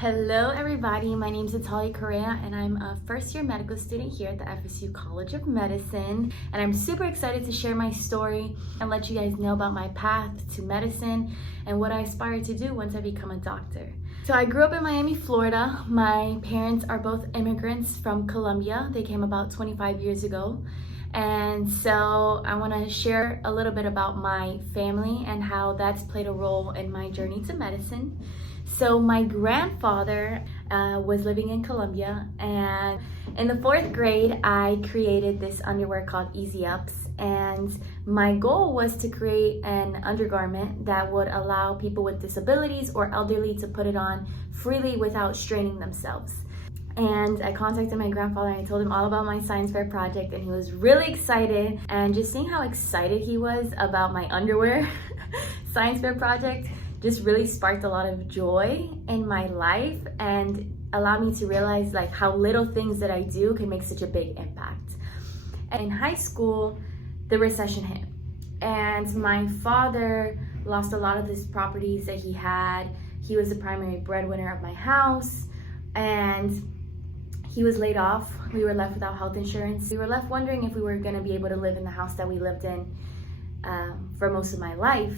Hello everybody, my name is Natalie Correa and I'm a first year medical student here at the FSU College of Medicine, and I'm super excited to share my story and let you guys know about my path to medicine and what I aspire to do once I become a doctor. So I grew up in Miami, Florida. My parents are both immigrants from Colombia. They came about 25 years ago. And so I want to share a little bit about my family and how that's played a role in my journey to medicine. So my grandfather was living in Colombia, and in the 4th grade, I created this underwear called Easy Ups, and my goal was to create an undergarment that would allow people with disabilities or elderly to put it on freely without straining themselves. And I contacted my grandfather and I told him all about my science fair project, and he was really excited. And just seeing how excited he was about my underwear science fair project just really sparked a lot of joy in my life and allowed me to realize like how little things that I do can make such a big impact. And in high school, the recession hit, and my father lost a lot of his properties that he had. He was the primary breadwinner of my house, and he was laid off. We were left without health insurance. We were left wondering if we were gonna be able to live in the house that we lived in for most of my life.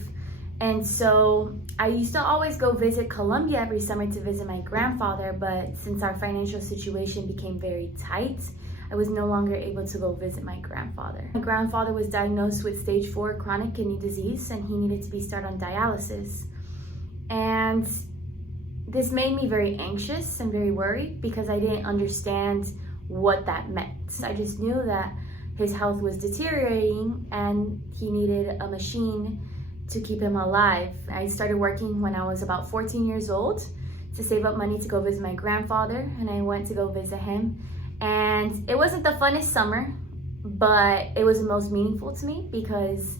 And so I used to always go visit Colombia every summer to visit my grandfather, but since our financial situation became very tight, I was no longer able to go visit my grandfather. My grandfather was diagnosed with stage 4 chronic kidney disease, and he needed to be started on dialysis. And this made me very anxious and very worried because I didn't understand what that meant. I just knew that his health was deteriorating and he needed a machine to keep him alive. I started working when I was about 14 years old to save up money to go visit my grandfather, and I went to go visit him. And it wasn't the funnest summer, but it was the most meaningful to me because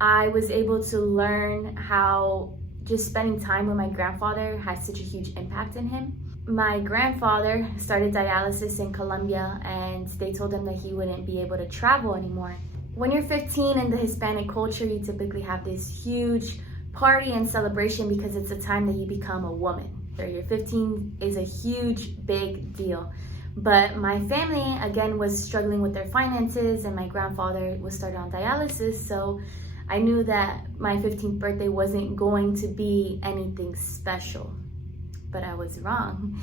I was able to learn how just spending time with my grandfather had such a huge impact in him. My grandfather started dialysis in Colombia, and they told him that he wouldn't be able to travel anymore. When you're 15 in the Hispanic culture, you typically have this huge party and celebration because it's a time that you become a woman. So your 15 is a huge, big deal. But my family, again, was struggling with their finances, and my grandfather was started on dialysis, so I knew that my 15th birthday wasn't going to be anything special, but I was wrong.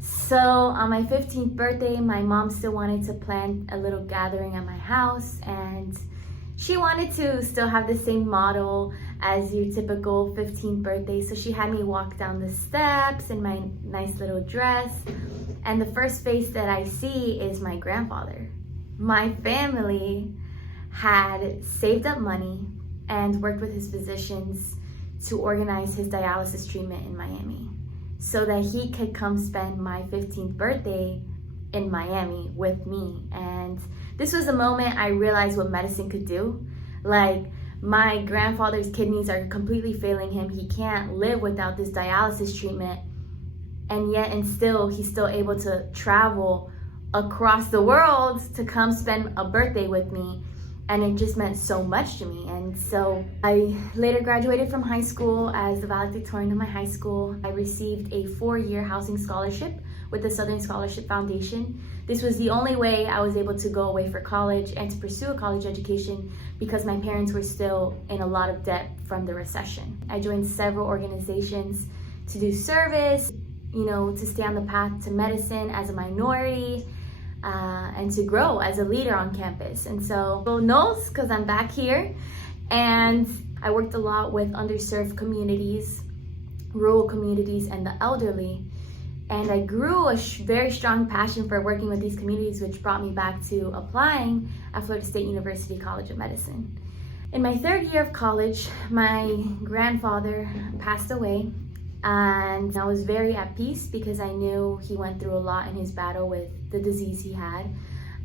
So on my 15th birthday, my mom still wanted to plan a little gathering at my house, and she wanted to still have the same model as your typical 15th birthday. So she had me walk down the steps in my nice little dress, and the first face that I see is my grandfather. My family had saved up money and worked with his physicians to organize his dialysis treatment in Miami so that he could come spend my 15th birthday in Miami with me. And this was the moment I realized what medicine could do. Like, my grandfather's kidneys are completely failing him. He can't live without this dialysis treatment, and yet and still he's still able to travel across the world to come spend a birthday with me. And it just meant so much to me. And so I later graduated from high school as the valedictorian of my high school. I received a 4-year housing scholarship with the Southern Scholarship Foundation. This was the only way I was able to go away for college and to pursue a college education because my parents were still in a lot of debt from the recession. I joined several organizations to do service, to stay on the path to medicine as a minority, and to grow as a leader on campus. And so knows because I'm back here, and I worked a lot with underserved communities, rural communities, and the elderly. And I grew a very strong passion for working with these communities, which brought me back to applying at Florida State University College of Medicine. In my 3rd year of college, my grandfather passed away, and I was very at peace because I knew he went through a lot in his battle with the disease he had.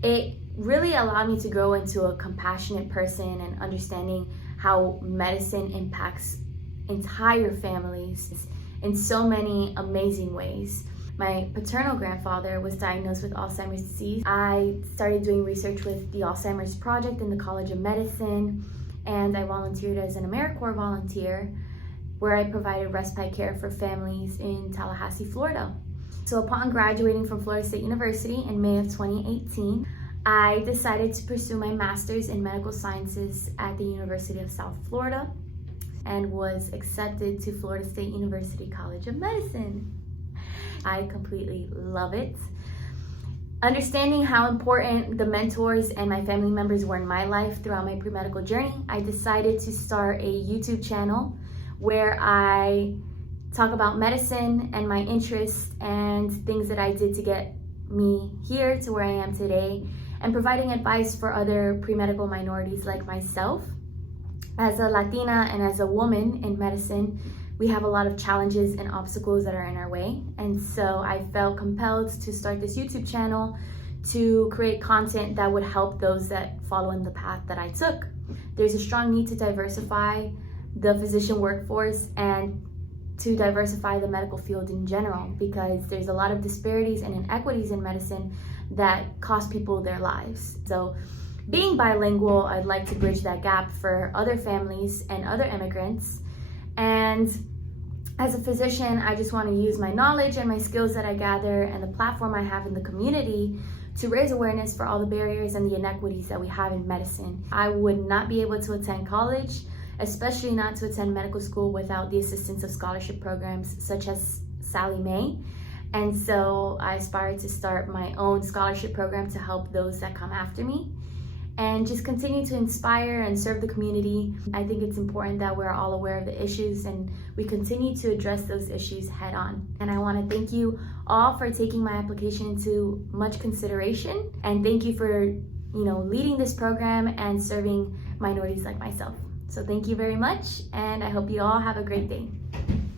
It really allowed me to grow into a compassionate person and understanding how medicine impacts entire families in so many amazing ways. My paternal grandfather was diagnosed with Alzheimer's disease. I started doing research with the Alzheimer's Project in the College of Medicine, and I volunteered as an AmeriCorps volunteer where I provided respite care for families in Tallahassee, Florida. So upon graduating from Florida State University in May of 2018, I decided to pursue my master's in medical sciences at the University of South Florida and was accepted to Florida State University College of Medicine. I completely love it. Understanding how important the mentors and my family members were in my life throughout my pre-medical journey, I decided to start a YouTube channel where I talk about medicine and my interests and things that I did to get me here to where I am today, and providing advice for other pre-medical minorities like myself. As a Latina and as a woman in medicine, we have a lot of challenges and obstacles that are in our way. And so I felt compelled to start this YouTube channel to create content that would help those that follow in the path that I took. There's a strong need to diversify the physician workforce and to diversify the medical field in general, because there's a lot of disparities and inequities in medicine that cost people their lives. So being bilingual, I'd like to bridge that gap for other families and other immigrants. And as a physician, I just want to use my knowledge and my skills that I gather and the platform I have in the community to raise awareness for all the barriers and the inequities that we have in medicine. I would not be able to attend college, especially not to attend medical school, without the assistance of scholarship programs such as Sally Mae. And so I aspire to start my own scholarship program to help those that come after me and just continue to inspire and serve the community. I think it's important that we're all aware of the issues and we continue to address those issues head on. And I want to thank you all for taking my application into much consideration, and thank you for leading this program and serving minorities like myself. So thank you very much, and I hope you all have a great day.